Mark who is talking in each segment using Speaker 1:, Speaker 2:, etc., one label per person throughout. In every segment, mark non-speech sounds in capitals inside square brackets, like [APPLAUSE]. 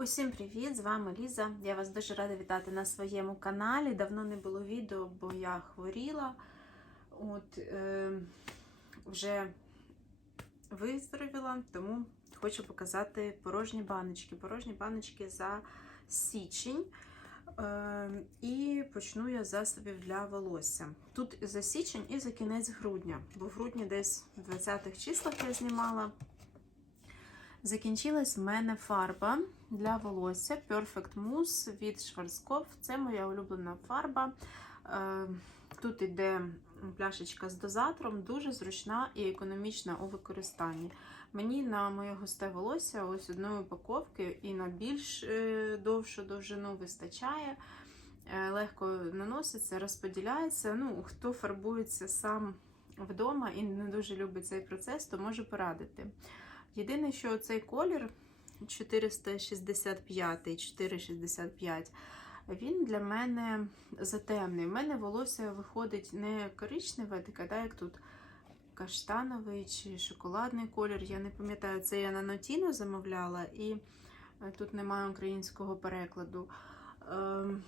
Speaker 1: Усім привіт! З вами Ліза. Я вас дуже рада вітати на своєму каналі. Давно не було відео, бо я хворіла. От е, вже виздоровіла, тому хочу показати порожні баночки. Порожні баночки за січень. Е, і почну я з засобів для волосся. Тут за січень і за кінець грудня, бо в грудні десь в 20-х числах я знімала. Закінчилась в мене фарба для волосся Perfect Mousse від Schwarzkopf. Це моя улюблена фарба. Е, Тут іде пляшечка з дозатором, дуже зручна і економічна у використанні. Мені на моє густе волосся ось одної упаковки і на більш е, довшу довжину вистачає. Е, Легко наноситься, розподіляється. Ну, Хто фарбується сам вдома і не дуже любить цей процес, то можу порадити. Єдине, що цей колір 465 465, він для мене затемний. У мене волосся виходить не коричневе, таке, да, як тут каштановий чи шоколадний колір. Я не пам'ятаю, це я на Нотіно замовляла, і тут немає українського перекладу. Ем,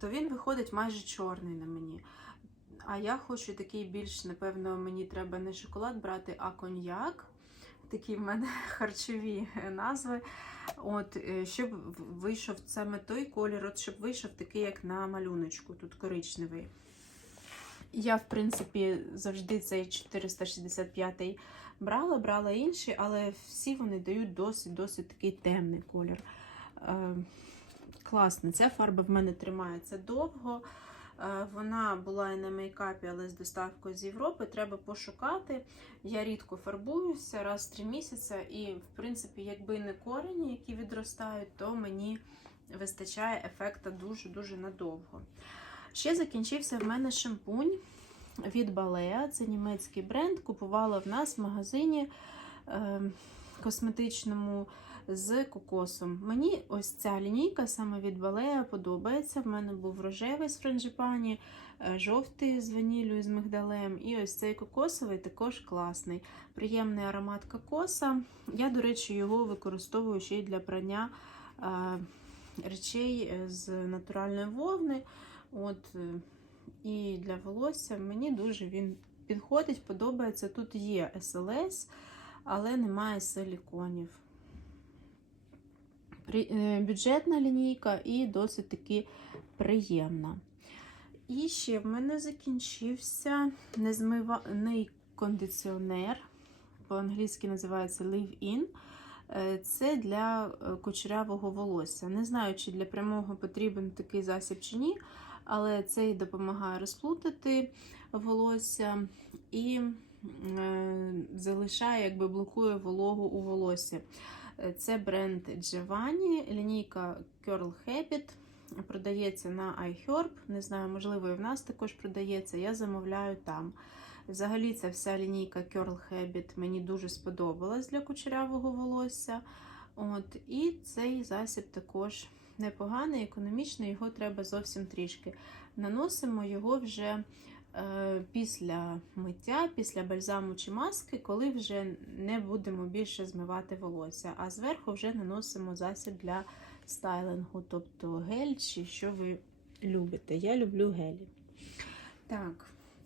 Speaker 1: То він виходить майже чорний на мені. А я хочу такий більш, напевно, мені треба не шоколад брати, а коньяк такі в мене [LAUGHS] харчові назви. От, е, Щоб вийшов саме той колір, от щоб вийшов такий, як на малюночку, тут коричневий. Я, в принципі, завжди цей 465-й брала, брала інші, але всі вони дають досить-досить такий темний колір. Е, Класно, ця фарба в мене тримається довго. Е, Вона була і на мейкапі, але з доставкою з Європи. Треба пошукати. Я рідко фарбуюся раз в три місяці, і, в принципі, якби не корені, які відростають, то мені вистачає ефекта дуже-дуже надовго. Ще закінчився в мене шампунь від Balea. Це німецький бренд. Купувала в нас в магазині е, косметичному з кокосом. Мені ось ця лінійка саме від Балея подобається. В мене був рожевий з франжипані, е, жовтий з ваніллю з мигдалем. І ось цей кокосовий також класний. Приємний аромат кокоса. Я, до речі, його використовую ще й для прання е, речей з натуральної вовни. От, е, І для волосся мені дуже він підходить, подобається. Тут є СЛС, але немає силіконів. При- бюджетна лінійка і досить таки приємна. І ще в мене закінчився незмиваний кондиціонер. По-англійськи називається Live-In. Е, Це для е, кучерявого волосся. Не знаю, чи для прямого потрібен такий засіб чи ні, але цей допомагає розплутати волосся і е, залишає, якби блокує вологу у волосі. Це бренд Giovanni, лінійка Curl Habit. Продається на iHerb. Не знаю, можливо, і в нас також продається. Я замовляю там. Взагалі, ця вся лінійка Curl Habit мені дуже сподобалась для кучерявого волосся. От, І цей засіб також непоганий, економічний, його треба зовсім трішки. Наносимо його вже після миття, після бальзаму чи маски, коли вже не будемо більше змивати волосся. А зверху вже наносимо засіб для стайлингу, тобто гель чи що ви любите. Я люблю гелі. Так,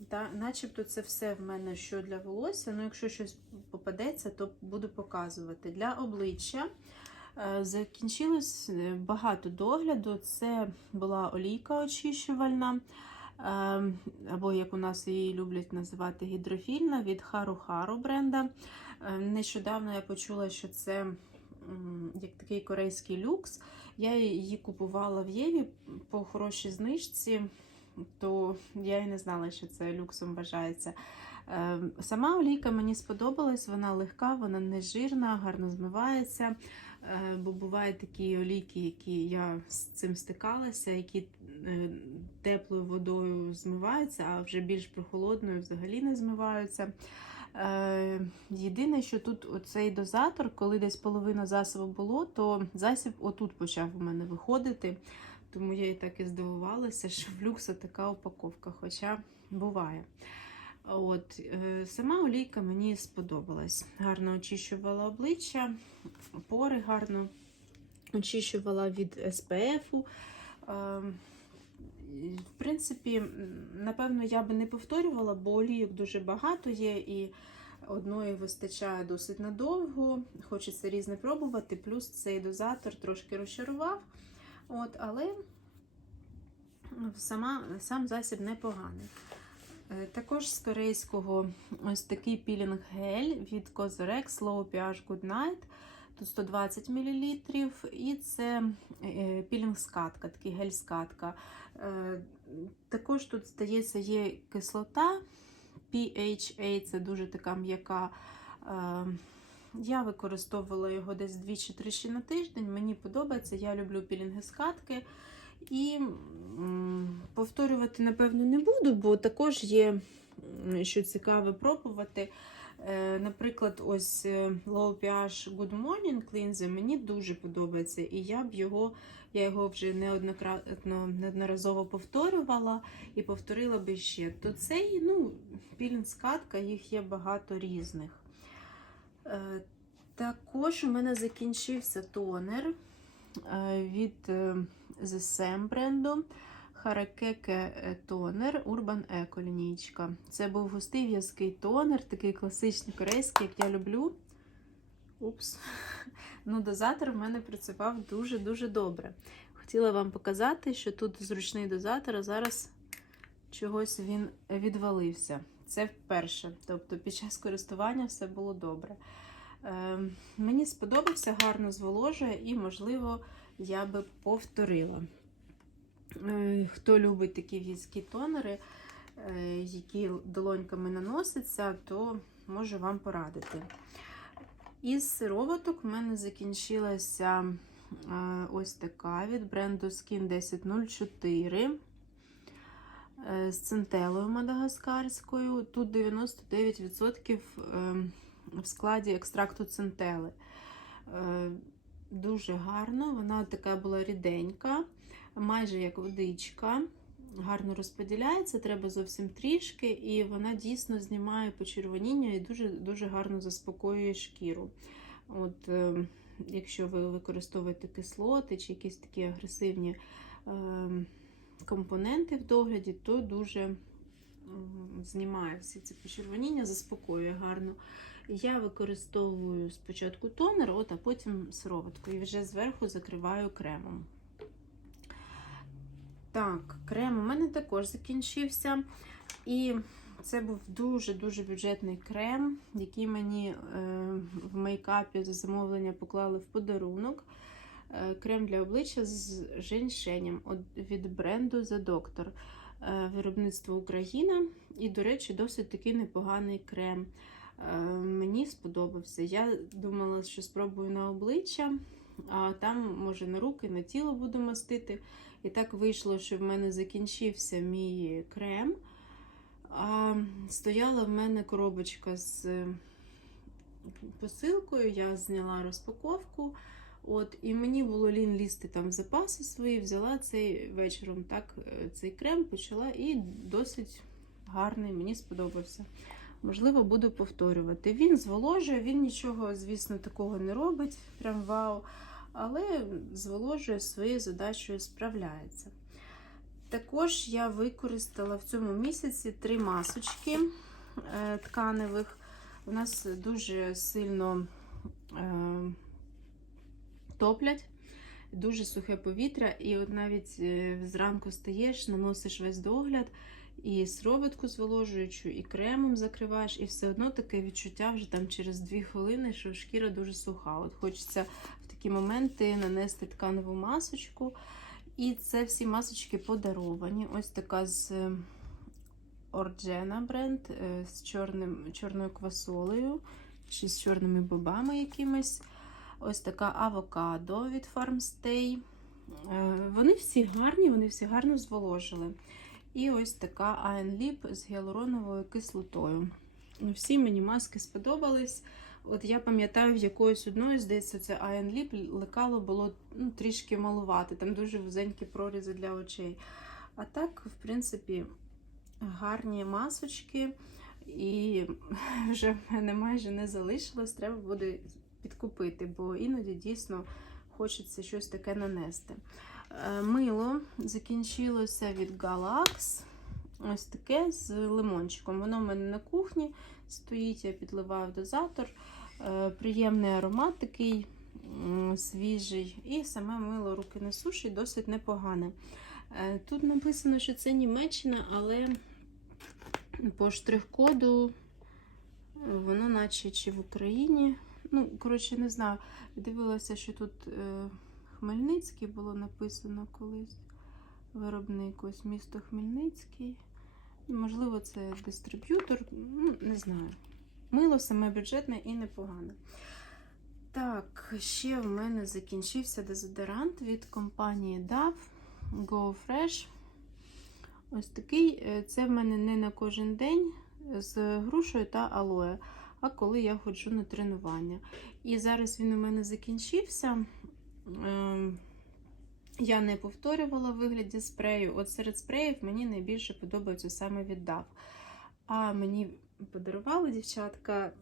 Speaker 1: та, начебто це все в мене що для волосся. Ну, якщо щось попадеться, то буду показувати. Для обличчя е, закінчилось е, багато догляду. Це була олійка очищувальна. Ем, або, як у нас її люблять називати, гідрофільна від Хару Хару бренда. Ем, Нещодавно я почула, що це як такий корейський люкс. Я її купувала в Єві по хорошій знижці, то я і не знала, що це люксом вважається. Ем, Сама олійка мені сподобалась, вона легка, вона не жирна, гарно змивається. Е, Бо бувають такі олійки, які я з цим стикалася, які е, теплою водою змиваються, а вже більш прохолодною взагалі не змиваються. Е, Єдине, що тут оцей дозатор, коли десь половина засобу було, то засіб отут почав у мене виходити. Тому я і так і здивувалася, що в люкса така упаковка, хоча буває. От, е, Сама олійка мені сподобалась. Гарно очищувала обличчя, пори гарно очищувала від СПФ. В принципі, напевно, я би не повторювала, бо олійок дуже багато є, і одної вистачає досить надовго. Хочеться різне пробувати. Плюс цей дозатор трошки розчарував. От, але сама, сам засіб непоганий. Е, Також з корейського ось такий пілінг-гель від Cosrx Low pH Good Night. Тут 120 мл. І це е, пілінг-скатка, такий гель-скатка. Е, Також тут, здається, є кислота PHA, це дуже така м'яка. Я використовувала його десь двічі-тричі на тиждень. Мені подобається, я люблю пілінги скатки. І повторювати, напевно, не буду, бо також є, що цікаве пробувати. Е, Наприклад, ось е, Low pH Good Morning Cleanser мені дуже подобається, і я б його, я його вже неоднократно неодноразово повторювала і повторила би ще. То цей, ну, пілінг скатка, їх є багато різних. Е, Також у мене закінчився тонер від е, The Sam бренду. Харакеке тонер Urban Eco лінійка. Це був густий в'язкий тонер, такий класичний корейський, як я люблю. Упс. [LAUGHS] Ну, дозатор в мене працював дуже-дуже добре. Хотіла вам показати, що тут зручний дозатор, а зараз чогось він відвалився. Це вперше. Тобто під час користування все було добре. Е, мені сподобався, гарно зволожує і, можливо, я би повторила. Е, Хто любить такі в'язкі тонери, е, які долоньками наносяться, то можу вам порадити. Із сироваток в мене закінчилася е, ось така від бренду Skin 1004 е, з центелою мадагаскарською. Тут 99% е, в складі екстракту центели. Е, Дуже гарно, вона така була ріденька майже як водичка, гарно розподіляється, треба зовсім трішки, і вона дійсно знімає почервоніння і дуже дуже гарно заспокоює шкіру. От, е, Якщо ви використовуєте кислоти чи якісь такі агресивні е, компоненти в догляді, то дуже м, знімає всі ці почервоніння, заспокоює гарно. Я використовую спочатку тонер, от, а потім сироватку, і вже зверху закриваю кремом. Так, крем у мене також закінчився. І це був дуже-дуже бюджетний крем, який мені е, в мейкапі за замовлення поклали в подарунок. Е, крем для обличчя з женьшенем від бренду The Doctor. Е, виробництво Україна. І, до речі, досить такий непоганий крем. Е, мені сподобався. Я думала, що спробую на обличчя, а там, може, на руки, на тіло буду мастити. І так вийшло, що в мене закінчився мій крем. А стояла в мене коробочка з посилкою, я зняла розпаковку. От, І мені було лін лізти там запаси свої, взяла цей вечором так, цей крем, почала і досить гарний, мені сподобався. Можливо, буду повторювати. Він зволожує, він нічого, звісно, такого не робить. Прям вау але зволожує своєю задачею справляється. Також я використала в цьому місяці три масочки е, тканевих. У нас дуже сильно е, топлять, дуже сухе повітря, і от навіть е, зранку стаєш, наносиш весь догляд, і сироватку зволожуючу, і кремом закриваєш, і все одно таке відчуття вже там через 2 хвилини, що шкіра дуже суха. От Хочеться такі моменти нанести тканеву масочку. І це всі масочки подаровані. Ось така з Orgena бренд е, з чорним, чорною квасолею, чи з чорними бобами якимись. Ось така авокадо від Farmstay. Е, вони всі гарні, вони всі гарно зволожили. І ось така Lip з гіалуроновою кислотою. Всі мені маски сподобались. От я пам'ятаю, в якоїсь одної, здається, це Lip лекало було ну, трішки малувати, там дуже вузенькі прорізи для очей. А так, в принципі, гарні масочки, і [LAUGHS] вже в мене майже не залишилось, треба буде підкупити, бо іноді дійсно хочеться щось таке нанести. Е, Мило закінчилося від Galax. Ось таке з лимончиком. Воно в мене на кухні стоїть, я підливаю дозатор. Е, Приємний аромат такий свіжий. І саме мило руки не сушить, досить непогане. Е, Тут написано, що це Німеччина, але по штрих-коду воно наче чи в Україні. Ну, коротше, не знаю. Дивилася, що тут Хмельницький було написано колись. Виробник ось місто Хмельницький. Можливо, це дистриб'ютор, ну, не знаю. Мило саме бюджетне і непогане. Так, ще в мене закінчився дезодорант від компанії DAV Go Fresh. Ось такий. Е, Це в мене не на кожен день з грушею та алоє, а коли я ходжу на тренування. І зараз він у мене закінчився. Ем, Я не повторювала в вигляді спрею. От серед спреїв мені найбільше подобається саме від DAV. А мені подарували дівчатка,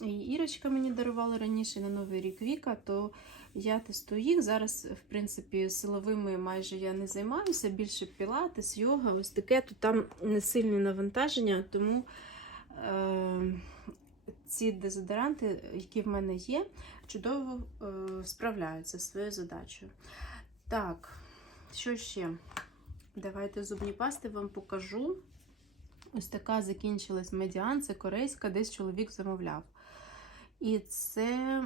Speaker 1: і Ірочка мені дарувала раніше на Новий рік Віка, то я тестую їх. Зараз, в принципі, силовими майже я не займаюся, більше пілатес, йога, ось таке. Тут там не сильні навантаження, тому е, ці дезодоранти, які в мене є, чудово е, справляються зі своєю задачею. Так, що ще? Давайте зубні пасти вам покажу. Ось така закінчилась медіан, це корейська, десь чоловік замовляв. І це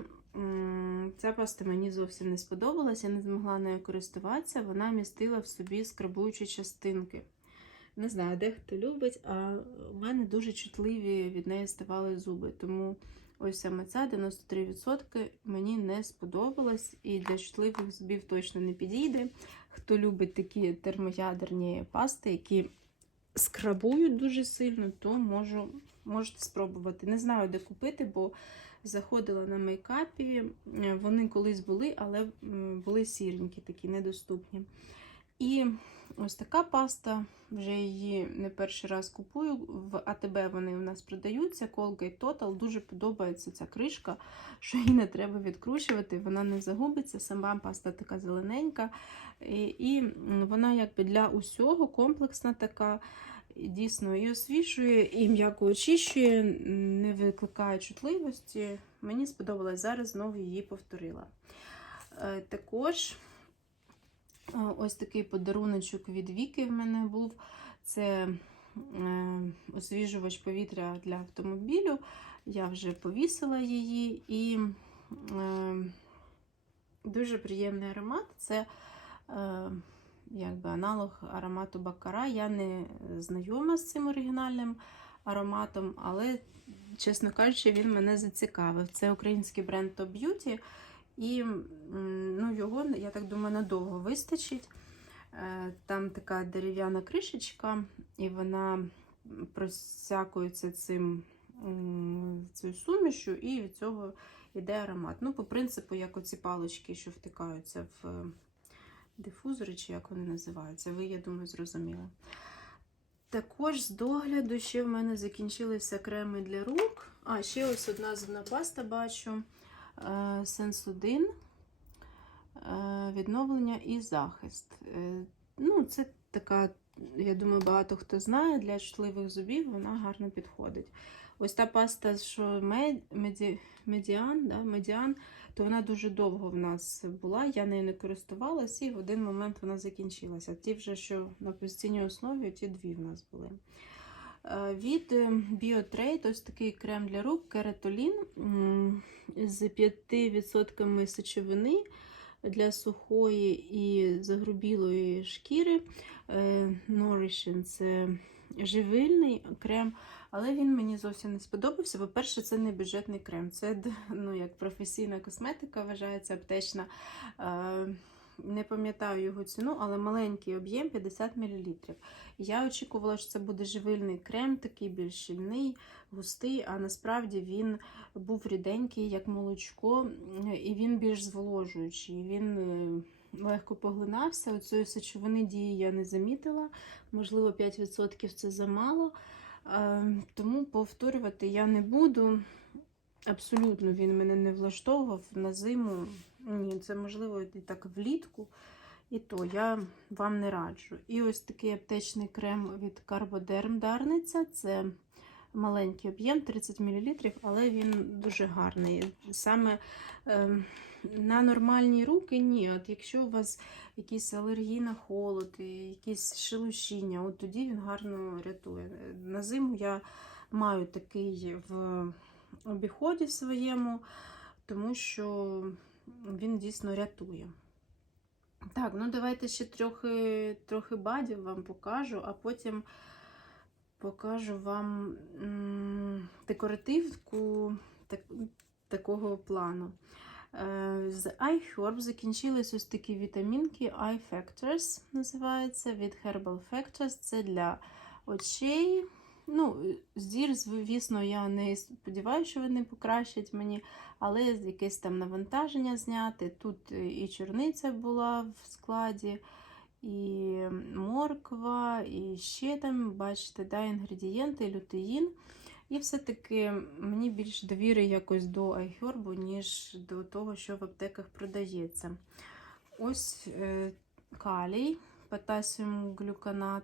Speaker 1: ця паста мені зовсім не сподобалась, я не змогла нею користуватися. Вона містила в собі скрабуючі частинки. Не знаю, де хто любить, а у мене дуже чутливі від неї ставали зуби. Тому ось саме ця 93% мені не сподобалась і для чутливих зубів точно не підійде. Хто любить такі термоядерні пасти, які скрабують дуже сильно, то можу, можете спробувати. Не знаю, де купити, бо заходила на мейкапі. Вони колись були, але були сіренькі, такі недоступні. І ось така паста, вже її не перший раз купую. В АТБ вони у нас продаються. Colgate Total. Дуже подобається ця кришка, що її не треба відкручувати, вона не загубиться. Сама паста така зелененька. І, і вона якби для усього комплексна така. І Дійсно, і освіжує, і м'яко очищує, не викликає чутливості. Мені сподобалось зараз знову її повторила. Е, Також ось такий подаруночок від Віки в мене був. Це е, освіжувач повітря для автомобілю. Я вже повісила її і е, дуже приємний аромат. Це е, якби аналог аромату Бакара. Я не знайома з цим оригінальним ароматом, але, чесно кажучи, він мене зацікавив. Це український бренд Top Beauty, і ну, його, я так думаю, надовго вистачить. Е, Там така дерев'яна кришечка, і вона просякується цим цією сумішю, і від цього йде аромат. Ну, по принципу, як оці палички, що втикаються в дифузори, чи як вони називаються, ви, я думаю, зрозуміли. Також з догляду ще в мене закінчилися креми для рук. А, ще ось одна зубна паста бачу. Сенсудин, відновлення і захист. Е, Ну, це така, я думаю, багато хто знає, для чутливих зубів вона гарно підходить. Ось та паста, що мед- меді, медіан, да, медіан, то вона дуже довго в нас була, я нею не користувалася, і в один момент вона закінчилася. Ті вже, що на постійній основі, ті дві в нас були. Е, Від е, BioTrade ось такий крем для рук кератолін з 5% сечовини для сухої і загрубілої шкіри. Е, Nourishing – це живильний крем, але він мені зовсім не сподобався. По-перше, це не бюджетний крем, це ну, як професійна косметика, вважається аптечна. Не пам'ятаю його ціну, але маленький об'єм 50 мл. Я очікувала, що це буде живильний крем, такий більш щільний, густий, а насправді він був ріденький, як молочко, і він більш зволожуючий. Він е, легко поглинався. Оцієї сечовини дії я не замітила. Можливо, 5% це замало. Е, Тому повторювати я не буду. Абсолютно він мене не влаштовував на зиму. Ні, це можливо і так влітку. І то я вам не раджу. І ось такий аптечний крем від Карбодерм Дарниця. Це маленький об'єм 30 мл, але він дуже гарний. Саме е, на нормальні руки ні. От Якщо у вас якісь алергії на холод, якісь шелушіння, от тоді він гарно рятує. На зиму я маю такий в обіході своєму, тому що він дійсно рятує. Так, ну давайте ще трохи трохи бадів вам покажу, а потім покажу вам декоративку так, такого плану. Е, З iHerb закінчились ось такі вітамінки iFactors називається від Herbal Factors. Це для очей. Ну, зір, звісно, я не сподіваюся, що вони покращать мені, але якесь там навантаження зняти. Тут і чорниця була в складі, і морква, і ще там, бачите, да, інгредієнти, лютеїн. І все-таки мені більш довіри якось до айхербу, ніж до того, що в аптеках продається. Ось е, калій, потасіум глюканат.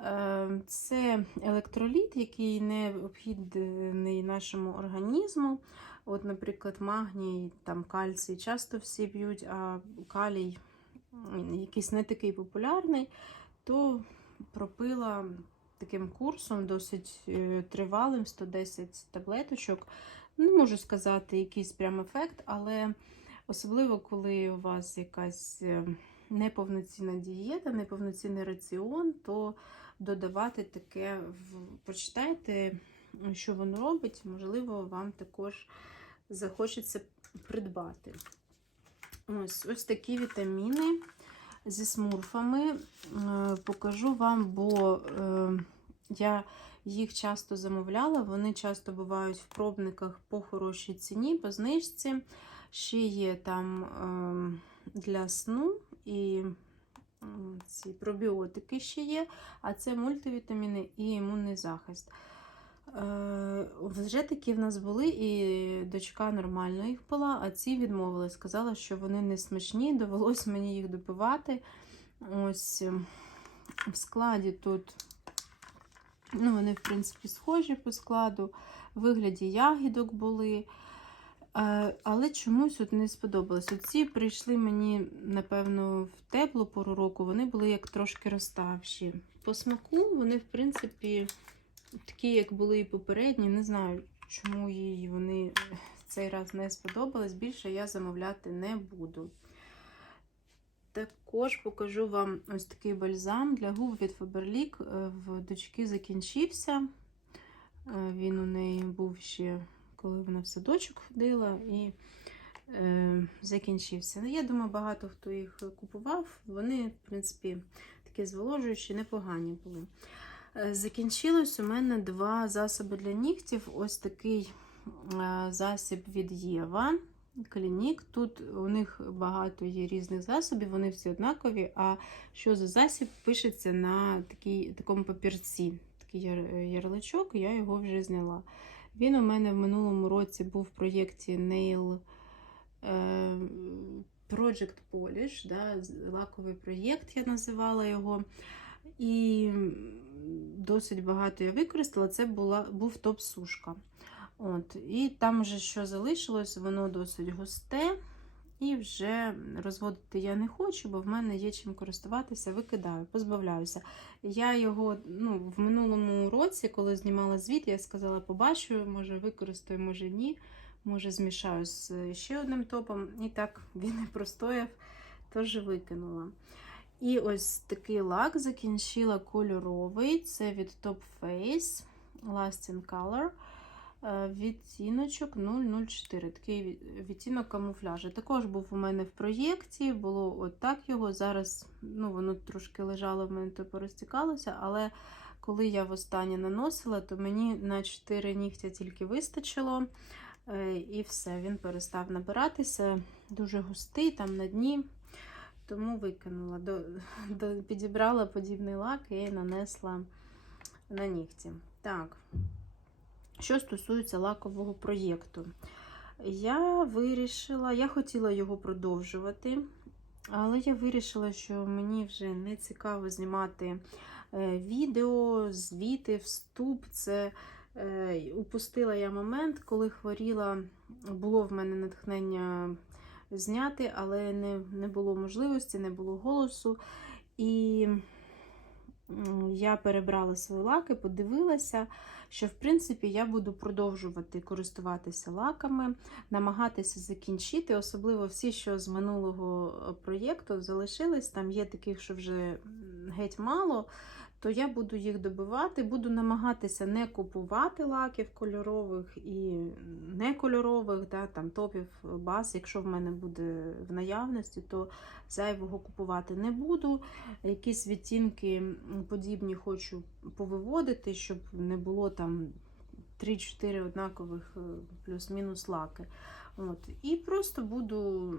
Speaker 1: Е, Це електроліт, який необхідний нашому організму. От, Наприклад, магній, там, кальцій часто всі б'ють, а калій якийсь не такий популярний, то пропила таким курсом, досить е, тривалим, 110 таблеточок. Не можу сказати, якийсь прям ефект, але особливо, коли у вас якась е, неповноцінна дієта, неповноцінний раціон, то додавати таке, почитайте, що воно робить, можливо, вам також захочеться придбати. Ось ось такі вітаміни зі смурфами. Е, покажу вам, бо е, я їх часто замовляла, вони часто бувають в пробниках по хорошій ціні, по знижці. Ще є там е, для сну і ці пробіотики ще є, а це мультивітаміни і імунний захист. Е, Вже такі в нас були, і дочка нормально їх пила, а ці відмовили. Сказала, що вони не смачні, довелось мені їх допивати. Ось в складі тут, ну, вони, в принципі, схожі по складу, в вигляді ягідок були. Е, Але чомусь от не сподобалось. Оці прийшли мені, напевно, в теплу пору року, вони були як трошки розставші. По смаку вони, в принципі, такі, як були і попередні. Не знаю, чому їй вони цей раз не сподобались. Більше я замовляти не буду. Також покажу вам ось такий бальзам для губ від Faberlic. Е, В дочки закінчився. Е, Він у неї був ще, коли вона в садочок ходила, і е, закінчився. Ну, Я думаю, багато хто їх купував. Вони, в принципі, такі зволожуючі, непогані були. Е, Закінчилось у мене два засоби для нігтів. Ось такий е, засіб від Єва. Клінік. Тут у них багато є різних засобів, вони всі однакові. А що за засіб пишеться на такій, такому папірці, такий яр- ярличок, я його вже зняла. Він у мене в минулому році був в проєкті Nail е, Project Polish, да, лаковий проєкт, я називала його. І досить багато я використала. Це була, був топ-сушка. От, І там вже що залишилось, воно досить густе. І вже розводити я не хочу, бо в мене є чим користуватися, викидаю, позбавляюся. Я його ну, в минулому році, коли знімала звіт, я сказала, побачу, може використаю, може ні. Може, змішаю з ще одним топом. І так він і простояв, теж викинула. І ось такий лак закінчила кольоровий. Це від Top Face Lasting Color. Е, Відтіночок 004. Такий відтінок камуфляжу. Також був у мене в проєкті, було отак його. Зараз ну, воно трошки лежало в мене, то порозтікалося, але коли я востаннє наносила, то мені на 4 нігтя тільки вистачило. Е, І все, він перестав набиратися. Дуже густий, там на дні. Тому викинула. До, [LAUGHS] до, підібрала подібний лак і нанесла на нігті. Так. Що стосується лакового проєкту, Я вирішила, я хотіла його продовжувати, але я вирішила, що мені вже не цікаво знімати е, відео, звіти, вступ. Це е, упустила я момент, коли хворіла, було в мене натхнення зняти, але не, не було можливості, не було голосу. І я перебрала свої лаки, подивилася, що в принципі я буду продовжувати користуватися лаками, намагатися закінчити, особливо всі, що з минулого е, проєкту залишились. Там є таких, що вже геть мало. То я буду їх добивати, буду намагатися не купувати лаків кольорових і некольорових, да, там топів баз. Якщо в мене буде в наявності, то зайвого купувати не буду. Якісь відтінки подібні хочу повиводити, щоб не було там 3-4 однакових е, плюс-мінус лаки. От. І просто буду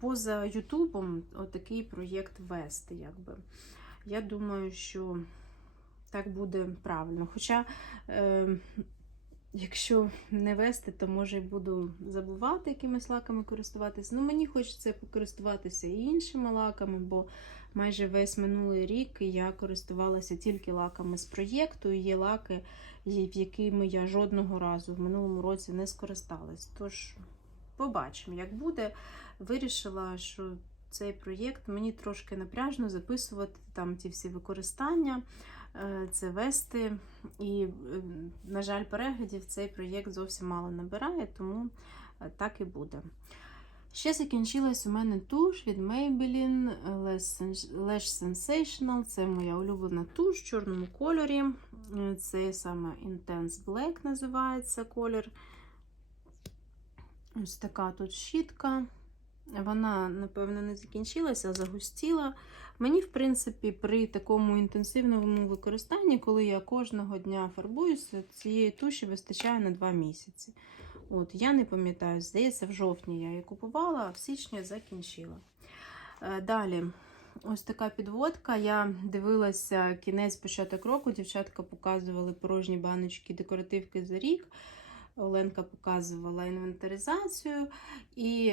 Speaker 1: поза Ютубом отакий проєкт вести. Якби. Я думаю, що так буде правильно. Хоча, е, якщо не вести, то може буду забувати якимись лаками користуватися. Ну, мені хочеться покористуватися і іншими лаками, бо майже весь минулий рік я користувалася тільки лаками з проєкту. І є лаки, якими я жодного разу в минулому році не скористалась. Тож, побачимо, як буде. Вирішила, що цей проєкт мені трошки напряжно записувати там ті всі використання, це вести. І, е, на жаль, переглядів цей проєкт зовсім мало набирає, тому е, так і буде. Ще закінчилась у мене туш від Maybelline Lash Sensational. Це моя улюблена туш в чорному кольорі. Е, Це саме Intense Black називається колір. Ось така тут щітка. Вона, напевно, не закінчилася, а загустіла. Мені, в принципі, при такому інтенсивному використанні, коли я кожного дня фарбуюся, цієї туші вистачає на 2 місяці. От, Я не пам'ятаю, здається, в жовтні я її купувала, а в січні закінчила. Е, Далі, ось така підводка. Я дивилася кінець початок року. Дівчатка показували порожні баночки декоративки за рік. Оленка показувала інвентаризацію. І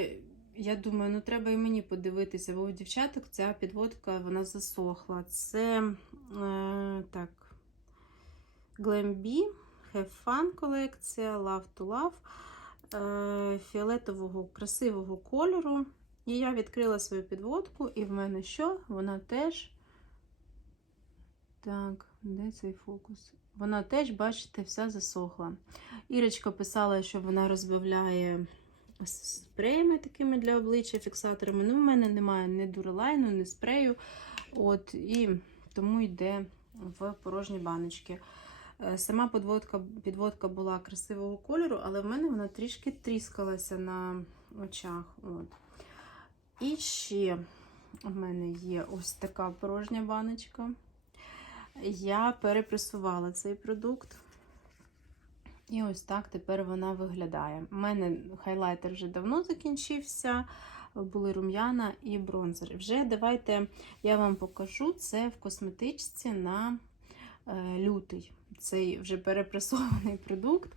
Speaker 1: я думаю, ну треба і мені подивитися, бо у дівчаток ця підводка вона засохла. Це е, так, Glam Have Fun колекція Love to Love е, фіолетового красивого кольору. І я відкрила свою підводку, і в мене що? Вона теж. Так, де цей фокус? Вона теж, бачите, вся засохла. Ірочка писала, що вона розбавляє спреями такими для обличчя, фіксаторами. Ну, в мене немає ні дурелайну, ні спрею. От, І тому йде в порожні баночки. Е, Сама підводка, підводка була красивого кольору, але в мене вона трішки тріскалася на очах. От. І ще в мене є ось така порожня баночка. Я перепресувала цей продукт. І ось так тепер вона виглядає. У мене хайлайтер вже давно закінчився, були рум'яна і бронзер. Вже давайте я вам покажу це в косметичці на е, лютий. Цей вже перепресований продукт.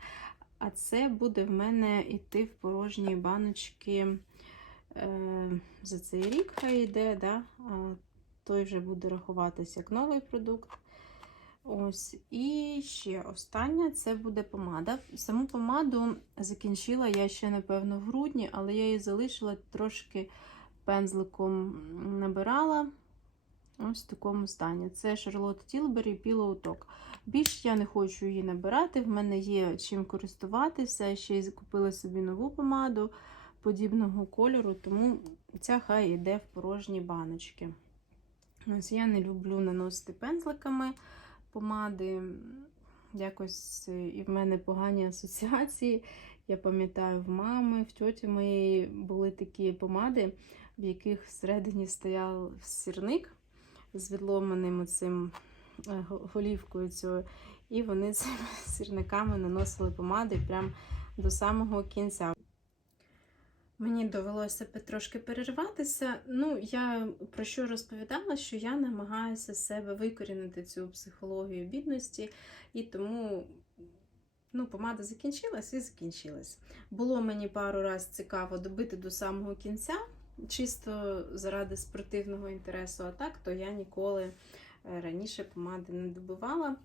Speaker 1: А це буде в мене йти в порожні баночки е, за цей рік, хай йде, да? той вже буде рахуватися як новий продукт. Ось, і ще остання це буде помада. Саму помаду закінчила я ще, напевно, в грудні, але я її залишила трошки пензликом набирала. Ось в такому стані. Це Charlotte Tilbury Pillow Talk. Більше я не хочу її набирати. В мене є чим користуватися. Ще й купила собі нову помаду подібного кольору, тому ця хай йде в порожні баночки. Ось я не люблю наносити пензликами помади. Якось е, і в мене погані асоціації. Я пам'ятаю, в мами, в тьоті моєї були такі помади, в яких всередині стояв сірник з відломаним цим голівкою цього. І вони цими [LAUGHS] сірниками наносили помади прямо до самого кінця. Мені довелося трошки перерватися. Ну, я про що розповідала, що я намагаюся себе викорінити цю психологію бідності, і тому Ну, помада закінчилась і закінчилась. Було мені пару разів цікаво добити до самого кінця, чисто заради спортивного інтересу, а так, то я ніколи е, раніше помади не добивала.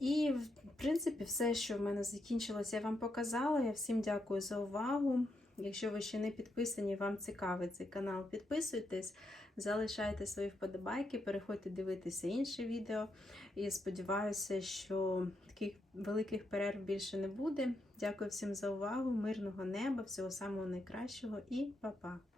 Speaker 1: І, в принципі, все, що в мене закінчилось, я вам показала. Я всім дякую за увагу. Якщо ви ще не підписані, вам цікавий цей канал, підписуйтесь, залишайте свої вподобайки, переходьте дивитися інші відео. І сподіваюся, що таких великих перерв більше не буде. Дякую всім за увагу, мирного неба, всього самого найкращого і па-па!